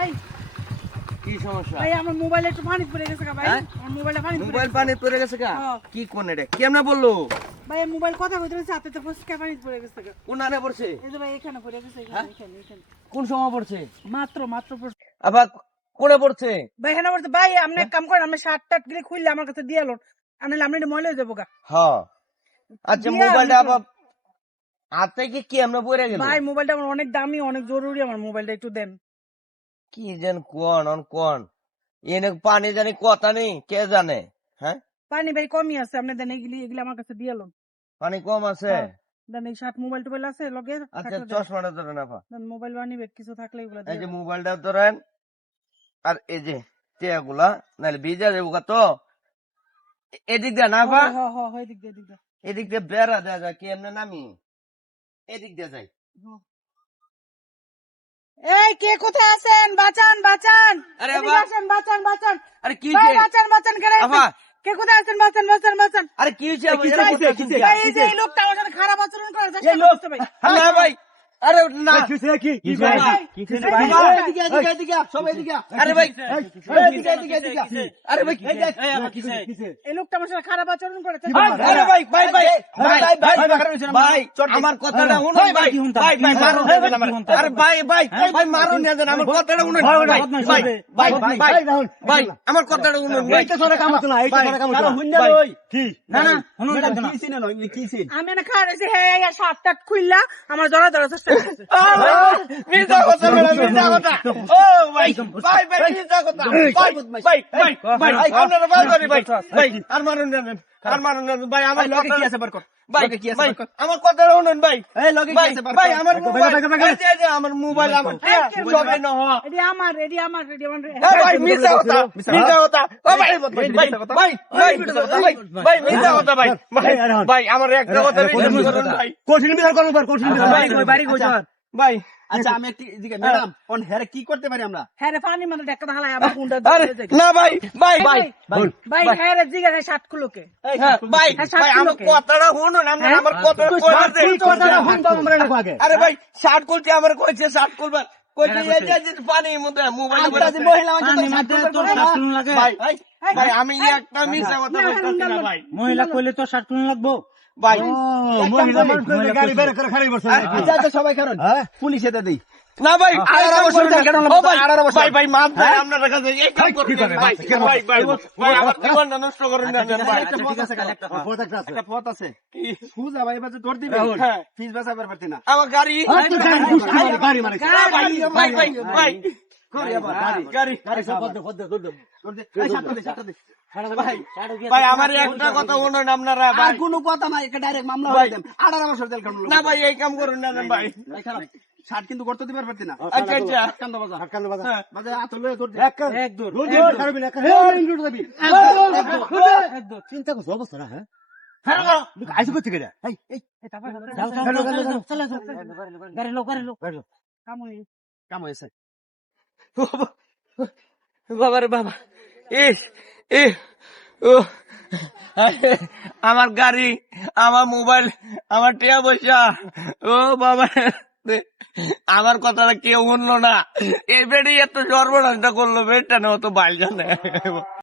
ভাই কি সমস্যা? ভাই আমার মোবাইলে একটু পানি পড়ে গেছে ভাই। আমার মোবাইলে পানি মোবাইল পানি পড়ে গেছে কা? হ্যাঁ। কি কোন এটা? কেমনে বললো? ভাই মোবাইল কথা কইতে হাতে তো ফসকা পানি পড়ে গেছে। কোন আনে পড়ছে? এই যে ভাই এখানে পড়ে গেছে এখানে। কোন সময় পড়ছে? মাত্র পড়ছে। আবার কোনে পড়ছে? ভাই এখানে পড়ছে ভাই আপনি এক কাম করেন আপনি শার্ট টাট গিলে খুললে আমার কাছে দিয়ে লোন। আনলে আপনি ময়লা হয়ে যাবো গা। হ্যাঁ। আচ্ছা দিয়া মোবাইলটা আমি তো- আবার হাতে কি আমরা পড়ে গেল? ভাই মোবাইলটা আমার অনেক দামি অনেক জরুরি আমার মোবাইলটা একটু দেন। কি যেন কোন এনে পানি জানি কথা নেই কে জানে? হ্যাঁ পানি ভাই কমই আছে আপনি দেন এগুলি আমার কাছে দিয়ে লোন। পানি কম আছে। দেন এই শার্ট মোবাইল টোবাইল আছে লগে আচ্ছা চশমাটা ধরে না পা। দেন মোবাইল বানিবে কিছু থাকলে এগুলো এই যে দিয়ে মোবাইলটা ধরেন আর এই যে টেয়াগুলা নাহলে ভিজা যাবো তো এদিক দিয়ে না পা হয় দিক দিয়ে এদিক দিয়ে বেড়া দেওয়া যায় কি এমনি নামি এদিক দিয়ে যাই। এই কে কোথায় আছেন বাঁচান আরে এদিকে বাবা। আসেন বাঁচান আরে কি ভাই হয়েছে? বাঁচান কে আবা। কে কোথায় আছেন বাঁচান আরে কি হয়েছে? কি এরকম হয়েছে? করতেছেন কি কেন? ভাই এই যে এই লোকটা আমার সাথে খারাপ আচরণ করে এই লোক। ভাই না ভাই আরে না কি হয়েছে? কি ভাই, হয়েছে? ভাই, কি হয়েছে? ভাই, ভাই, ভাই, এদিকে, এদিকে, সবাই এদিকে। আরে ভাই এদিকে। আরে ভাই এই দেখ, কি হয়েছে? এই লোকটা আমার সাথে খারাপ আচরণ করেছে আরে ভাই ভাই ভাই ভাই ভাই ভাই, আমার কথাটা শুনুন ভাই ভাই ভাই মারুন না যেন আমার আরে ভাই মারুন না যেন আমার কথাটা শুনুন ভাই ভাই ভাই আমার কথাটা শুনুন ভাই এইটা সরে কাম হতো না, এইটা সরে কাম হতো না। ভাই, কি? না শুনুন, ম্যাডাম, কি ছিলেন? কি ছিলেন? আমি না খাড়েছি হ্যাঁ শার্ট টাট খুললা আমার ধরা চেষ্টা করতেছে মিথ্যা কথা বলে মিথ্যা কথা ও ভাই ভাই মিথ্যা কথা ভাই আপনারা ভাই ভাই আর মারুন না ভাই আমার লগে কথা কি আছে বার কর। ভাই লগে কি আছে ভাই বার কর। আমার কথাটা শুনুন ভাই এই লগে কি ভাই আছে বার ভাই কর। আমার মোবাইল ভাই, এই যে আমার মোবাইল আমার জবে না হওয়া এডি আমার ভাই মিথ্যা কথা ও ভাই ভাই ভাই ভাই মিথ্যা কথা ভাই ভাই আমার একটা কথা বিশ্বাস করুন ভাই কঠিন বিচার করবো, কঠিন বিচার। ভাই, কই বাড়ি কই আচ্ছা, যান? ভাই আচ্ছা, আমি একটি এদিকে, ম্যাডাম, অন হেরে কি করতে পারি আমরা? হ্যাঁ রে পানি মানে দেখা হালাই আমার গুন্ডা আরে না ভাই ভাই ভাই হ্যাঁ রে জিজ্ঞাসা শার্ট খুলোকে ভাই শার্ট ভাই আমার খুলোকে। কথাটা শুনুন আমার কথাটা তুই কথাটা শুনতো আমরা না আগে। আরে ভাই শার্ট খুলতে আমার কইছে শার্ট খুলবার কইছে এই যে পানির মধ্যে মোবাইল আমরা যে মহিলা মানুষ তো সাত করতে পারে না। ভাই ভাই আমি একটা মিথ্যা কথা বলতেছি না ভাই মহিলা কইলে তো শার্ট কিনে লাগবো। ভাই মহিলা মানুষ করে গাড়ি বের করে খালি বসে। আচ্ছা, আচ্ছা, সবাই কারণ পুলিশে দেই। না ভাই 18 বছর দেন, কেন না? ও ভাই 18 বছর। ভাই ভাই মাফ ভাই আপনার কাছে এই কাম করুন না, ভাই ভাই ভাই আমার জীবনটা নষ্ট করুন না ভাই একটা পথ আছে, একটা পথ একটা পথ আছে। সুজা ভাই এবার তোর দিবে। হ্যাঁ। ফিস বাঁচাবার পারতি না। আমার গাড়ি গাড়ি মানে ভাই ভাই ভাই গাড়ি আবার গাড়ি গাড়ি গাড়ি সব বন্ধ তোর দে। এই সাতটা দে। ভাই ভাই আমার একটা কথা শুনুন আপনারা আর ভাই কোনো কথা নাই, একটা ডাইরেক্ট মামলা ভাই। হয়ে দেন। 18 বছর জেল কাটলো। না ভাই এই কাম করুন না ভাই শার্ট কিন্তু করতে দিবার পারতি না। আচ্ছা আচ্ছা কান্দ বাজা। হ্যাঁ। বাজা হাত লয়ে তোর দে। এক দূর চিন্তা করছ অবস্থা না, হ্যাঁ? হ্যালো আইসি করতে গেরা। কাম হয়েছে। বাবা রে বাবা এ ও আমার গাড়ি আমার মোবাইল আমার টিয়া পয়সা ও বাবা আমার কথাটা কেউ শুনলো না এই বেড়ি এত সর্বনাশটা করলো বেড়টা না অত বাইল জানে